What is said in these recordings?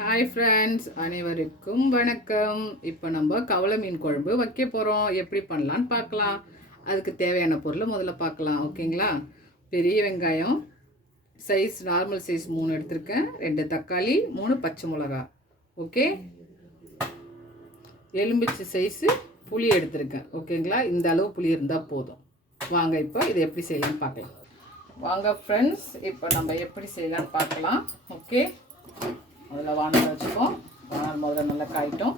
Hi friends, அனைவருக்கும் வணக்கம். இப்போ நம்ம கவலை மீன் குழம்பு வைக்க போகிறோம். எப்படி பண்ணலான்னு பார்க்கலாம். அதுக்கு தேவையான பொருளை முதல்ல பார்க்கலாம். ஓகேங்களா? பெரிய வெங்காயம் சைஸ் நார்மல் சைஸ் 3 எடுத்திருக்கேன். 2 தக்காளி, 3 பச்சை மிளகா. ஓகே, எலும்பிச்சை சைஸு புளி எடுத்திருக்கேன். ஓகேங்களா? இந்த அளவு புளி இருந்தால் போதும். வாங்க இப்போ இதை எப்படி செய்யலான்னு பார்க்கலாம். வாங்க ஃப்ரெண்ட்ஸ், இப்போ நம்ம எப்படி செய்யலான்னு பார்க்கலாம். ஓகே, முதல்ல வானல் வச்சுப்போம். வானல் முதல்ல நல்லா காயிட்டோம்.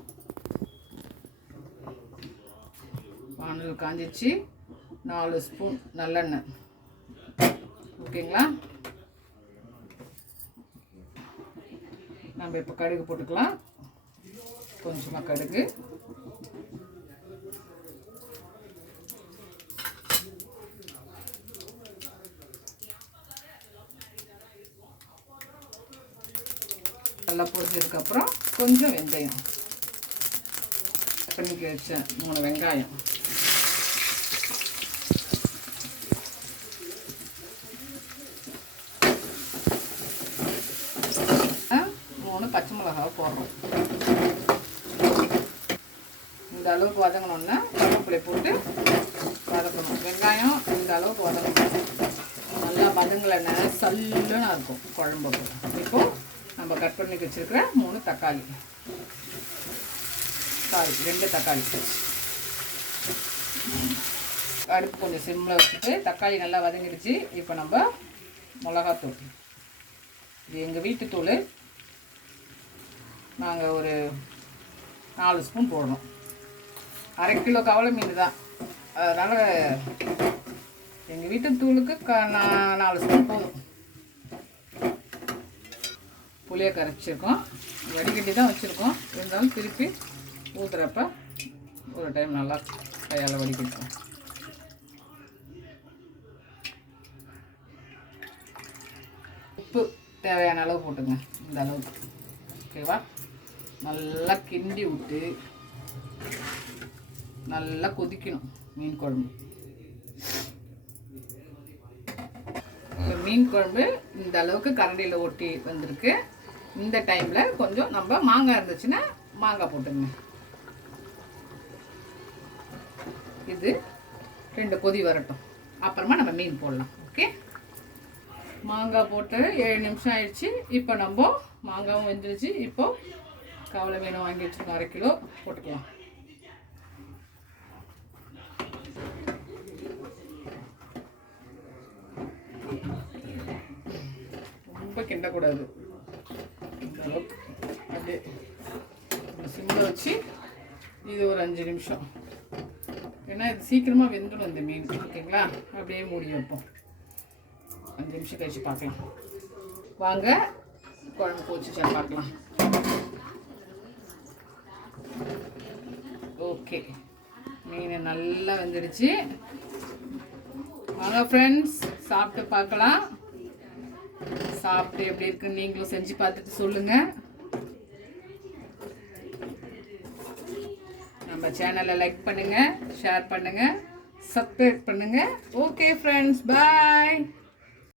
வானல் காஞ்சிச்சு. 4 ஸ்பூன் நல்லெண்ணெய். ஓகேங்களா? நம்ம இப்போ கடுகு போட்டுக்கலாம். கொஞ்சமாக கடுகு, நல்லா பொரிச்சதுக்கப்புறம் கொஞ்சம் வெந்தயம், பண்ணிக்க வச்ச 3 வெங்காயம், பச்சை மிளகாவை போடுறோம். இந்த அளவுக்கு வதங்கணுன்னா கருவேப்பிலை போட்டு வதக்கணும். வெங்காயம் இந்த அளவுக்கு வதங்கணும். நல்லா வதங்கலைன்னா சல்லுன்னு இருக்கும் குழம்பு. இப்போது நம்ம கட் பண்ணி வச்சுருக்கிற 3 தக்காளி, 2 தக்காளி, அடுப்பு கொஞ்சம் சிம்மில் வச்சுட்டு தக்காளி நல்லா வதங்கிடுச்சு. இப்போ நம்ம மிளகாத்தூள், இது எங்கள் வீட்டு தூள், நாங்கள் ஒரு 4 ஸ்பூன் போடுறோம். 1/2 கிலோ கவலை மீன் தான், அதனால் எங்கள் வீட்டு தூளுக்கு 4 ஸ்பூன் போதும். புளியை கரைச்சிருக்கோம், வடிகட்டி தான் வச்சுருக்கோம். இருந்தாலும் திருப்பி ஊற்றுறப்ப ஒரு டைம் நல்லா கையால் வடிகட்டோம். உப்பு தேவையான அளவு போட்டுங்க, இந்த அளவுக்கு. ஓகேவா? நல்லா கிண்டி விட்டு நல்லா கொதிக்கணும் மீன் குழம்பு. மீன் குழம்பு இந்த அளவுக்கு கரண்டியில் ஒட்டி வந்திருக்கு. இந்த டைமில் கொஞ்சம் நம்ம மாங்காய் இருந்துச்சுன்னா மாங்காய் போட்டுங்க. இது 2 கொதி வரட்டும், அப்புறமா நம்ம மீன் போடலாம். ஓகே, மாங்காய் போட்டு 7 நிமிஷம் ஆயிடுச்சு. இப்போ நம்ம மாங்காவும் வெந்துருச்சு. இப்போது கவலை மீனும் வாங்கி வச்சுருக்கோம், 1/2 கிலோ போட்டுக்கலாம். ரொம்ப கிண்டக்கூடாது, இந்த அளவுக்கு அப்படியே சிம்மில் வச்சு இது ஒரு 5 நிமிஷம். ஏன்னா இது சீக்கிரமாக வெந்துடும் இந்த மீன். ஓகேங்களா? அப்படியே மூடி வைப்போம். 5 நிமிஷம் கழிச்சு பார்க்கலாம். வாங்க குழம்பு போச்சுச்சா பார்க்கலாம். ஓகே, மீன் நல்லா வெந்துடுச்சு. வாங்க ஃப்ரெண்ட்ஸ், சாப்பிட்டு பார்க்கலாம். சாப்பிட்டு எப்படி இருக்குன்னு நீங்களும் செஞ்சு பார்த்துட்டு சொல்லுங்கள். நம்ம சேனலை லைக் பண்ணுங்கள், ஷேர் பண்ணுங்கள், சப்ஸ்கிரைப் பண்ணுங்கள். ஓகே ஃப்ரெண்ட்ஸ், பாய்.